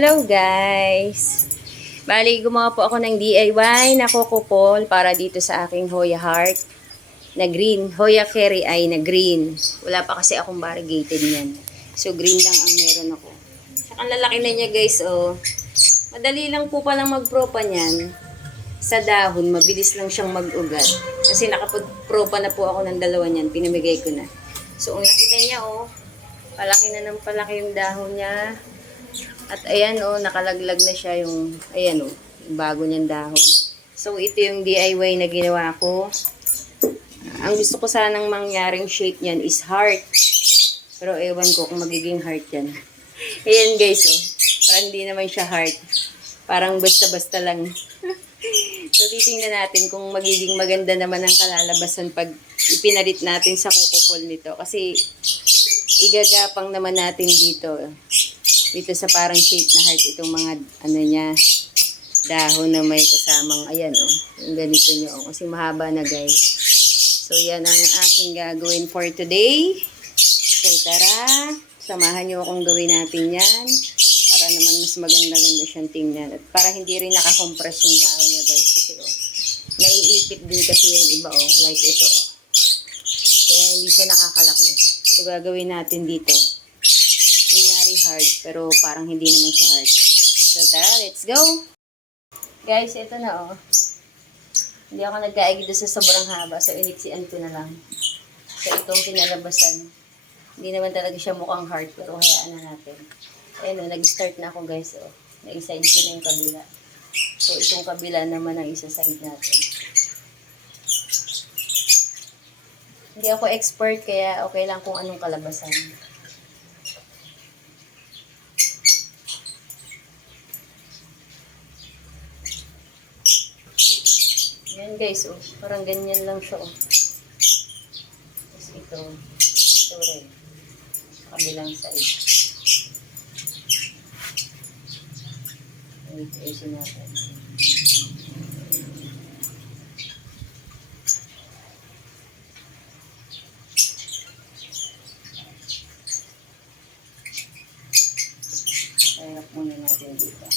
Hello guys! Bali, gumawa po ako ng DIY na kukupol para dito sa aking Hoya Heart na green. Hoya Cherry ay na green. Wala pa kasi akong variegated niyan. So green lang ang meron ako. Saka ang lalaki na niya guys, oh. Madali lang po palang magpropa niyan. Sa dahon, mabilis lang siyang mag-ugat. Kasi nakapag-propa na po ako ng dalawa niyan. Pinamigay ko na. So ang laki na niya, oh. Palaki na ng palaki yung dahon niya. At ayan oh, nakalaglag na siya yung, ayan oh, yung bago niyang dahon. So ito yung DIY na ginawa ko. Ang gusto ko sanang mangyaring shape niyan is heart. Pero ewan ko kung magiging heart yan. Ayan guys oh, parang hindi naman siya heart. Parang basta-basta lang. So titingnan natin kung magiging maganda naman ang kalalabasan pag ipinalit natin sa kukupol nito. Kasi igagapang naman natin dito. Dito sa parang shape na heart, itong mga ano niya, dahon na may kasamang, ayan oh, yung ganito nyo oh, kasi mahaba na guys. So yan ang aking gagawin for today. So tara, samahan nyo akong gawin natin yan, para naman mas maganda-ganda siyang tingnan. At para hindi rin nakakompress yung dahon niya guys, kasi oh, naiipit din kasi yung iba oh, like ito oh. Kaya hindi siya nakakalaki. So gagawin natin dito. Kunyari heart, pero parang hindi naman siya heart. So tara, let's go! Guys, ito na oh. Hindi ako nagkaigi doon sa sobrang haba, so iniksian ko na lang. So itong kinalabasan. Hindi naman talaga siya mukhang heart, pero hayaan na natin. Ayun oh, nag-start na ako guys oh. Nag-side ko na yung kabila. So itong kabila naman ang isa-side natin. Hindi ako expert, kaya okay lang kung anong kalabasan. Yan guys, oh. Parang ganyan lang siya, oh. Tapos ito rin. Sa kabilang side. Ayusin natin. Kaya muna natin dito.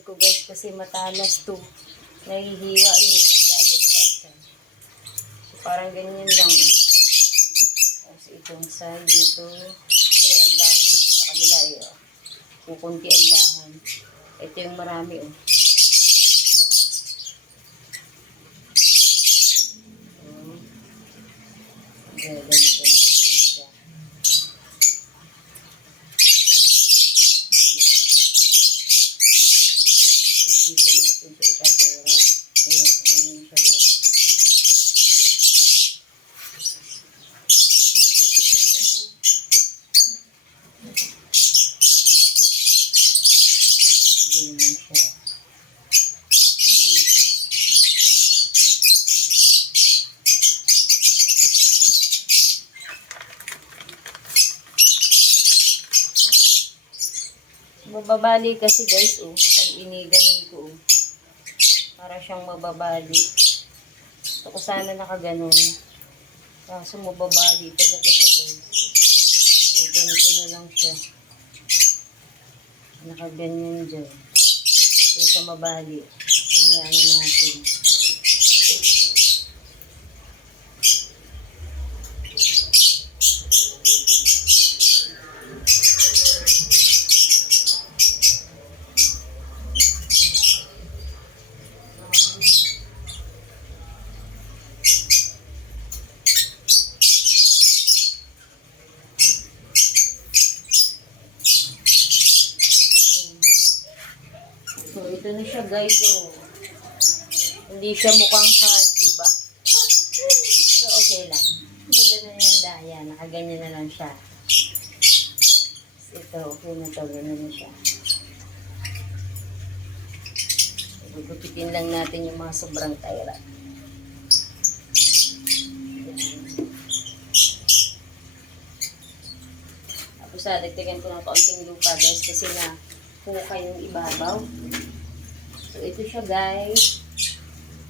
Ko guys kasi matalas to. Nahihiwa yun, nagdadagsa siya. So parang ganyan lang. Tapos itong side dito. Kasi walang dahon dito sa kabila eh. Oh. Kukunti ang dahon. Ito yung marami oh. Ganito natin siya. Mababali kasi guys oh, pag iniganon ko oh. Para siyang mababali. Gusto ko sana nakaganon. Kaso mababali talaga siya guys. So ganito na lang siya. Nakaganyan dyan. So sa mabali. Kaya ano natin. ito na siya guys, oh. Hindi siya mukhang heart, diba? Pero okay lang. Ganda na yung daya. Nakaganyan na lang siya. Ito, okay na to. Ganda na siya. Gugupitin lang natin yung mga sobrang tayra. Tapos dagdagan ko ng kaunting lupa guys kasi na puka yung ibabaw. So ito siya guys.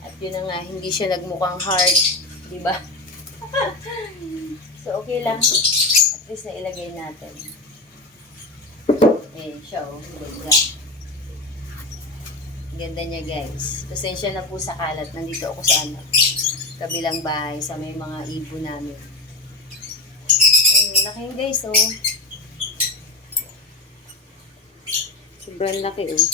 At yun na nga, hindi siya nagmukhang hard. Diba? So okay lang. At least na ilagay natin. Ayan siya oh. Ganda. Ganda niya guys. Pasensya na po sa kalat. Nandito ako sa kabilang bahay sa may mga ibon namin. Ayun, laki guys oh. Sobrang laki oh.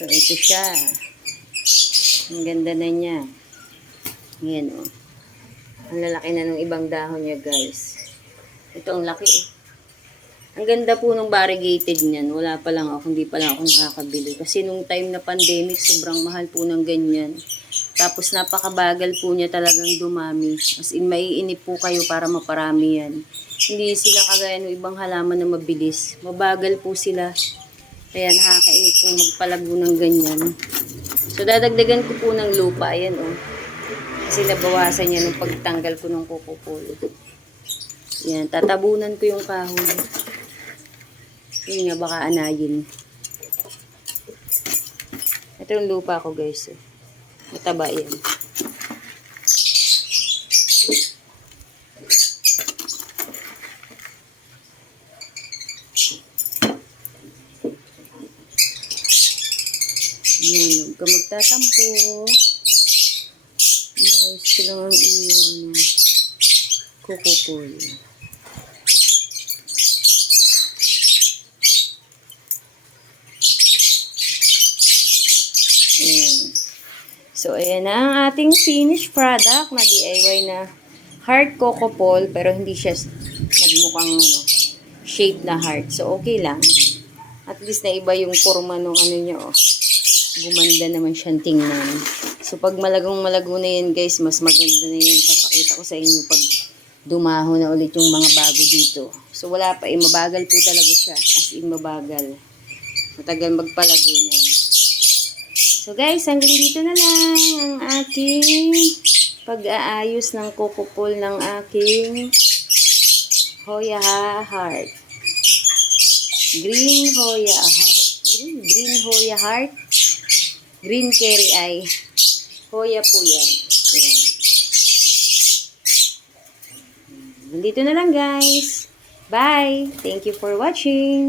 So ito siya. Ang ganda na niya. Ayan oh. Ang lalaki na ng ibang dahon niya guys. Ito ang laki oh. Ang ganda po ng variegated niyan. Wala pa lang ako, hindi pa lang ako nakakabili. Kasi nung time na pandemic, sobrang mahal po ng ganyan. Tapos napakabagal po niya talagang dumami. As in, maiinip po kayo para maparami yan. Hindi sila kagaya ng ibang halaman na mabilis. Mabagal po sila. Kaya nakakainip po magpalago ng ganyan. So, dadagdagan ko po ng lupa. Ayan o. Kasi nabawasan niya nung pagtanggal ko ng kukupulo. Yan, tatabunan ko yung kahoy. Yun nga, baka anayin. Ito yung lupa ko guys. Mataba yan. Yan, huwag ka magtatampo. Nice ko lang ang iyong kukupulo. So, ayan na ang ating finished product na DIY na heart coco ball, pero hindi siya nagmukhang shape na heart. So, okay lang. At least na iba yung forma ng niya, oh. Gumanda naman siyang tingnan. So, pag malagong malago na yan, guys, mas maganda na yan. Papakita ko sa inyo pag dumaho na ulit yung mga bago dito. So, wala pa eh. Mabagal po talaga siya. As in, mabagal. Matagal magpalago niyan. So guys, hanggang dito na lang ang aking pag-aayos ng kukupol ng aking Hoya Heart. Green Hoya Heart. Green Cherry Eye. Hoya po yan. Yan. Nandito na lang guys. Bye! Thank you for watching.